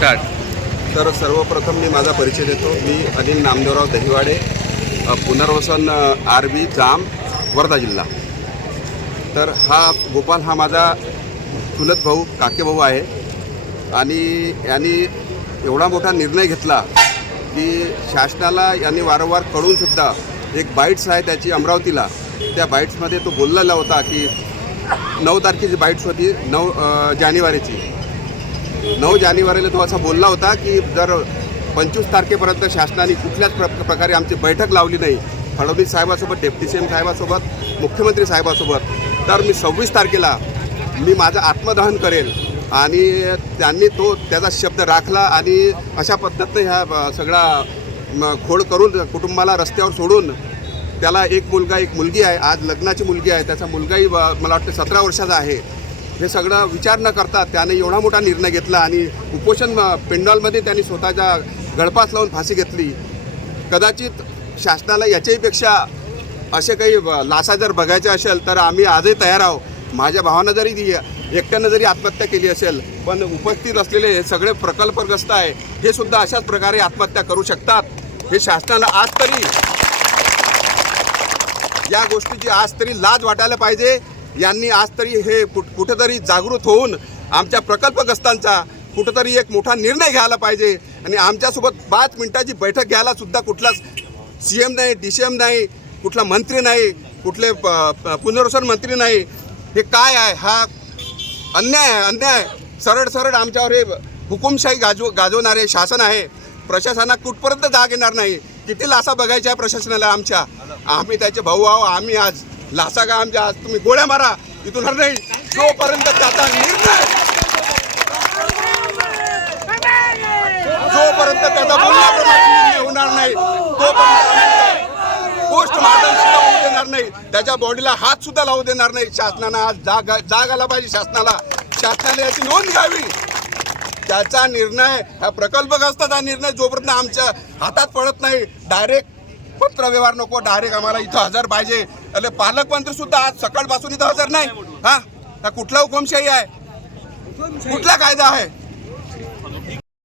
Start तर सर्वप्रथम मी माझा परिचय देतो. मी अनिल नामदेवराव दहिवाडे पुनर्वसन आर बी जाम वर्धा जिल्हा. तर हा गोपाल हा माझा चुलत भाऊ काकेभाऊ आहे. आणि यांनी एवढा मोठा निर्णय घेतला की शासनाला यांनी वारंवार कळूनसुद्धा एक बाईट्स आहे त्याची अमरावतीला. त्या बाईट्समध्ये तो बोललेला होता की नऊ तारखेची बाईट्स होती नऊ जानेवारीची. नऊ जानेवारीला तो असा बोलला होता की जर पंचवीस तारखेपर्यंत शासनाने कुठल्याच प्र प्रकारे आमची बैठक लावली नाही फडणवीस साहेबासोबत डेप्टी सी एम साहेबासोबत मुख्यमंत्री साहेबासोबत तर मी सव्वीस तारखेला मी माझं आत्मदहन करेल. आणि त्यांनी तो त्याचा शब्द राखला आणि अशा पद्धतीनं ह्या सगळा खोड करून कुटुंबाला रस्त्यावर सोडून त्याला एक मुलगा एक मुलगी आहे आज लग्नाची मुलगी आहे त्याचा मुलगाही मला वाटतं सतरा वर्षाचा आहे. हे सगळं विचार न करता त्याने एवढा मोठा निर्णय घेतला आणि उपोषण पेंडॉलमध्ये त्यांनी स्वतःच्या गळपास लावून फाशी घेतली. कदाचित शासनाला याच्याहीपेक्षा असे काही लासा जर बघायचे असेल तर आम्ही आजही तयार आहोत. माझ्या भावानं जरी ती एकट्यानं जरी आत्महत्या केली असेल पण उपस्थित असलेले हे सगळे प्रकल्पग्रस्त आहे हे सुद्धा अशाच प्रकारे आत्महत्या करू शकतात. हे शासनाला आज तरी या गोष्टीची आज तरी लाज वाटायला पाहिजे. यांनी आज तरी हे कुठ कुठेतरी जागृत होऊन आमच्या प्रकल्पग्रस्तांचा कुठेतरी एक मोठा निर्णय घ्यायला पाहिजे. आणि आमच्यासोबत पाच मिनिटाची बैठक घ्यायला सुद्धा कुठलाच सी एम नाही डी सी एम नाही कुठला मंत्री नाही कुठले प- प- पुनर्वसन मंत्री नाही. हे काय आहे? हा अन्याय आहे अन्याय सरळ सरळ आमच्यावर हे हुकुमशाही गाजव गाजवणारे शासन आहे. प्रशासनात कुठपर्यंत जाग येणार नाही? किती लासा बघायच्या आहे प्रशासनाला आमच्या? आम्ही त्याचे भाऊ आहो आम्ही आज लासा का आमच्या आज तुम्ही गोळ्या मारा इथून हर नाही जोपर्यंत त्याचा निर्णय जोपर्यंत त्याचा बोलण्याप्रमाणे निर्णय होणार नाही तोपर्यंत पोस्टमार्टम सुद्धा होऊ देणार नाही. त्याच्या बॉडीला हात सुद्धा लावू देणार नाही. शासनानं आज जाग जाग आला पाहिजे शासनाला. शासनाने याची नोंद घ्यावी. त्याचा निर्णय हा प्रकल्पग्रस्ताचा निर्णय जोपर्यंत आमच्या हातात पडत नाही डायरेक्ट पत्र व्यवहार नको डायरेक्ट आम्हाला इथं हजर पाहिजे. अरे पालकमंत्री सुद्धा आज सकाळपासून इथं हजर नाही. हा? हा कुठला हुकुमशाही आहे? कुठला कायदा आहे?